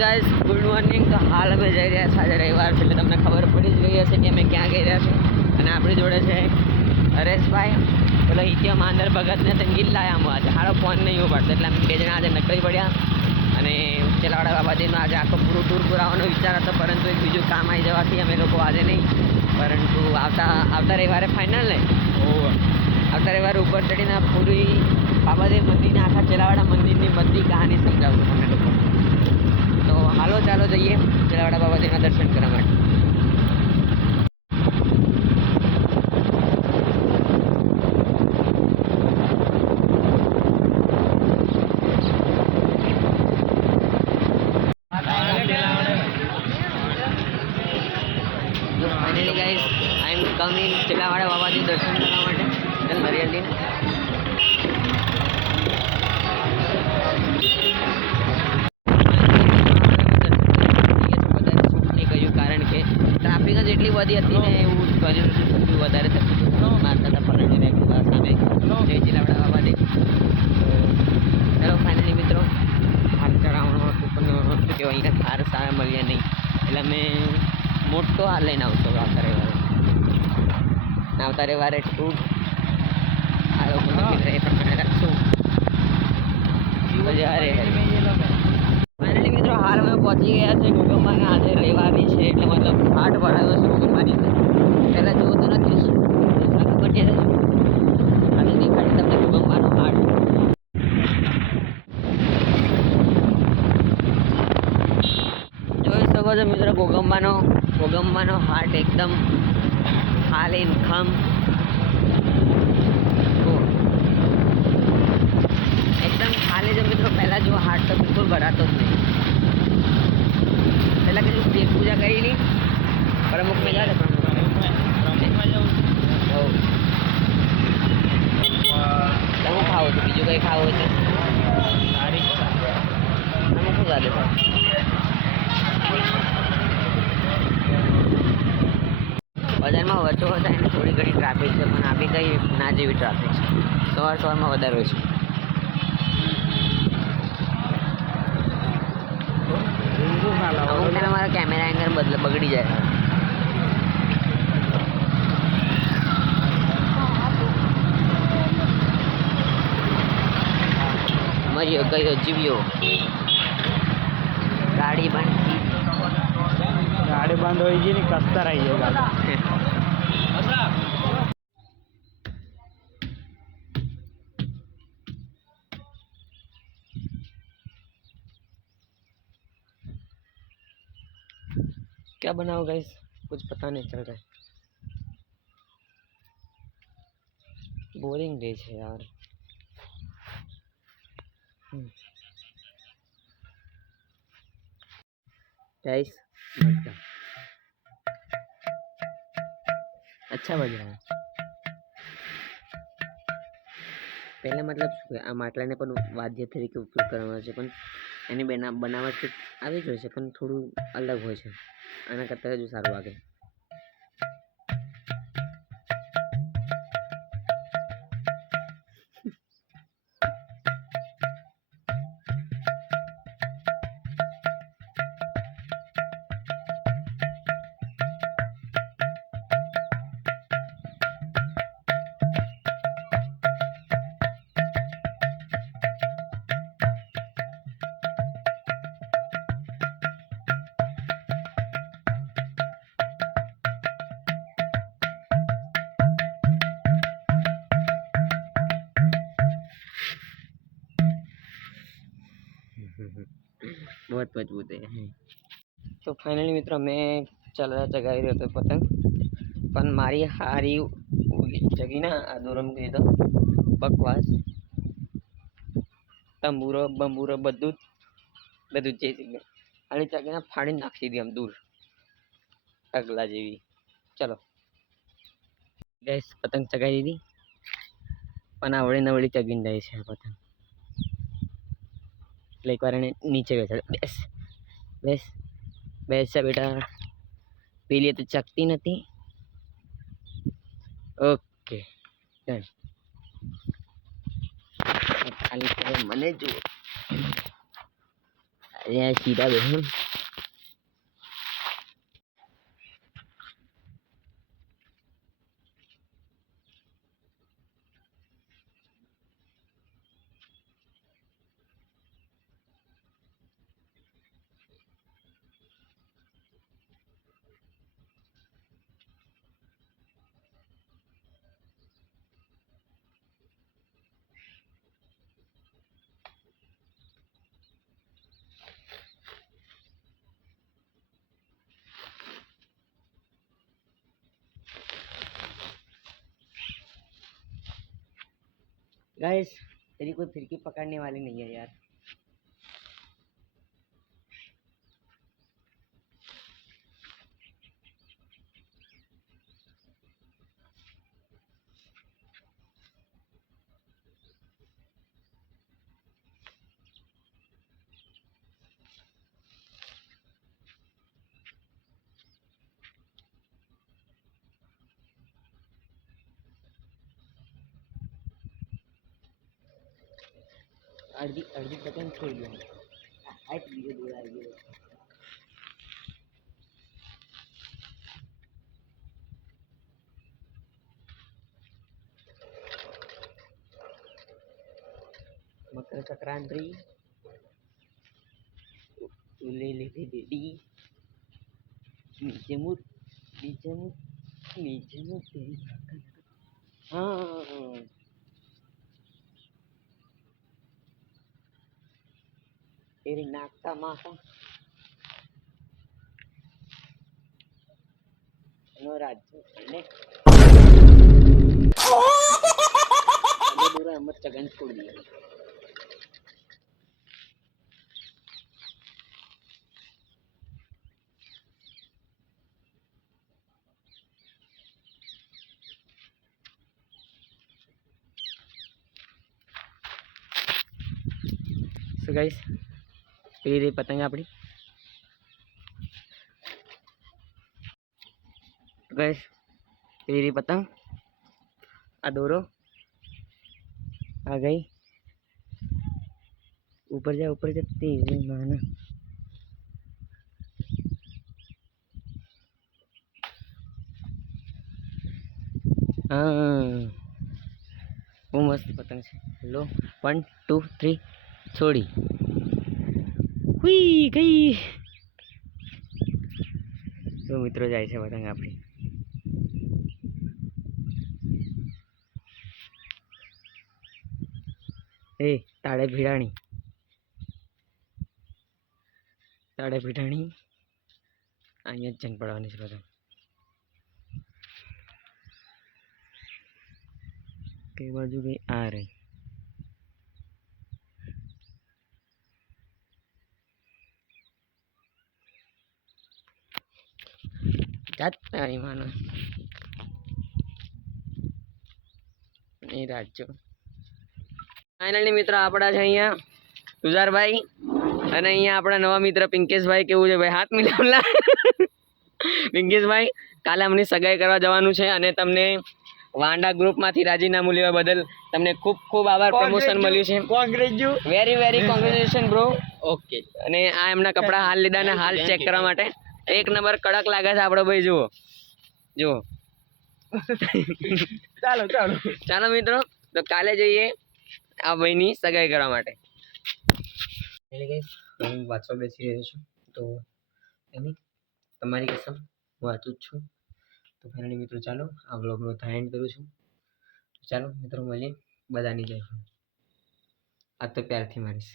Guys good morning તો હાલ અમે જઈ રહ્યા છીએ આજે રવિવાર છે એટલે તમને ખબર પડી જ ગઈ હશે કે અમે ક્યાં ગઈ રહ્યા છીએ. અને આપણી જોડે છે હરેશભાઈ. પેલો હિત્યો માંદર ભગતને સંગીત લાયા આમ આજે. હારો ફોન નહીં ઉપાડતો. એટલે અમે બે જણા આજે નકળી પડ્યા. અને ચલાવડા બાબાજીનો આજે આખો પૂરું ટૂર પુરાવાનો વિચાર હતો પરંતુ એક બીજું કામ આવી જવાથી અમે લોકો આજે નહીં. પરંતુ આવતા આવતા રવિવારે ફાઇનલ ને. આવતા રવિવારે ઉપર ચડીને પૂરી બાબાદેવ મંદિરના આખા ચેલાવાડા મંદિરની બધી કહાની સમજાવશું તમને. લોકો ચાલો જઈએ ચેલાવાડા બાબાજીના દર્શન કરવા માટે. કમિંગ ચલાવાડા બાબાજી દર્શન કરવા માટે. ચાલ બધી હતી ને એવું કર્યું હતું વધારે થતું મારતા હતા પલટીને એકલા સામે જય ચિલાવડા બાબાજી ચલો ફાઇનલી મિત્રો હાર ચડાવવાનો હતું પણ શું કહેવાય અહીંયા હાર સારા મળ્યા નહીં. એટલે અમે મોટો હાર લઈને આવતો આવતા રવિવારે. આવતા રવિવારે ટૂર આ એ પ્રમાણે રાખશું. પછી અરે ફાઇનલી મિત્રો, હાલ અમે પહોંચી ગયા છે કુટુંબાને આજે રવિવારની છે, એટલે મતલબ હાટ ભરાયો છે કુટુંબાની પહેલાં જોવું તો નથી છે આજે દેખાડી તમને કુટુંબાનો હાટ. જોઈ શકો છો મિત્રો ગોગંબાનો ગોગંબાનો હાટ એકદમ હાલ ઇન ખમ. એકદમ ખાલી જો મિત્રો, પહેલાં જો હાટ તો બિલકુલ ભરાતો જ નહીં. કીધું પેટ પૂજા કરેલી. પ્રમુખ મેં જાય પ્રમુખ હો. તમે ખાવો છો બીજું કંઈ ખાવો છે? તમે શું છે? બજારમાં વધુ હતા એની થોડી ઘણી ટ્રાફિક છે પણ આપી કઈ ના જેવી ટ્રાફિક છે. સવાર સવારમાં વધારે હોય છે. અમુક ટાઈમે મારા કેમેરા એંગલ બદલ બગડી જાય. મર્યો ગયો જીવ્યો. ગાડી બંધ. ગાડી બંધ હોય છે ને કસ્તર આવી જાય क्या बना होगा इस? कुछ पता नहीं चल रहा है। बोरिंग डेज़ है यार। हम्म। अच्छा बज रहा है। પહેલા મતલબ શું કે, આ માટલાને પણ વાદ્ય તરીકે ઉપયોગ કરવામાં આવે છે, પણ એની બેના બનાવટ આવી જ હોય છે, પણ થોડું અલગ હોય છે. આના કરતાં હજુ સારું વાગે. बहुत मजबूत है તો ફાઇનલી મિત્રો મેં ચલા ચગાવી રહ્યો હતો પતંગ પણ મારી હારી ઉડી જગી ના આ દોરમ કીધો બકવાસ તંબુરો બંબુરો બધું જ બધું જ જઈ ગયું ખાલી ચગીને ફાડીને નાખી દીધી આમ દૂર અગલા જેવી ચલો ગેસ પતંગ ચગાવી દીધી પણ આવડી નવડી ચગીને જાય છે આ પતંગ એટલે એકવાર એને નીચે બેસાડ. બેસ. બેસ. બેસ બેટા. પેલી તો ચકતી નથી. ઓકે. ડન ખાલી મને જુઓ. અહીંયા સીધા બેસે गाइस तेरी कोई फिरकी पकड़ने वाली नहीं है यार અડધી અડધી સેકન્ડ થઈ ગયો હાઈટ બીજો દૂર આવી ગયો મકર સંક્રાંતિ લે લીધી દીદી નીચે મૂત નીચે મૂત નીચે મૂત તેરી કાકા હા તેરી નાકતા માતા એનો રાજ્ય ને દૂર અમર ચગન છોડ દિયા સો ગાઈસ પેલી રહી પતંગ આપણી. ગઈશ પેલી રહી પતંગ. આ દોરો. આ ગઈ ઉપર જાય ઉપર જાય તેજ માના હા. બહુ મસ્ત પતંગ છે. લો વન ટુ થ્રી છોડી. હુઈ ગઈ. તો મિત્રો જાય છે પતંગ આપણી. એ તાળે ભીડાણી. તાળે ભીડાણી. અહીંયા જ જંગ પડવાની છે પતંગ કઈ બાજુ ગઈ આ રહી. તારી માનો એ રાખજો ફાઇનલી મિત્ર આપણા છે અહીંયા તુષારભાઈ અને અહીંયા આપણા નવા મિત્ર પિંકેશભાઈ કેવું છે ભાઈ? હાથ મિલાવલા પિંકેશભાઈ કાલે અમને સગાઈ કરવા જવાનું છે અને તમને વાંડા ગ્રુપમાંથી રાજીનામું લેવા બદલ તમને ખૂબ ખૂબ આભાર પ્રમોશન મળ્યું છે. Very very congratulation bro okay અને આ એમના કપડા હાલ લીધા ને હાલ ચેક કરવા માટે એક નંબર કડક લાગે છે આપણો ભાઈ જુઓ. જુઓ. ચાલો ચાલો. ચાલો મિત્રો તો કાલે જઈએ આ ભાઈની સગાઈ કરવા માટે. હું વાંચવા બેસી રહ્યો છું. તો એની તમારી કસમ વાંચું જ છું. તો ફાઇનલી મિત્રો ચાલો આ બ્લોગનો એન્ડ કરું છું. ચાલો મિત્રો મળીએ. બધાની જય આ તો પ્યારથી મારીશ.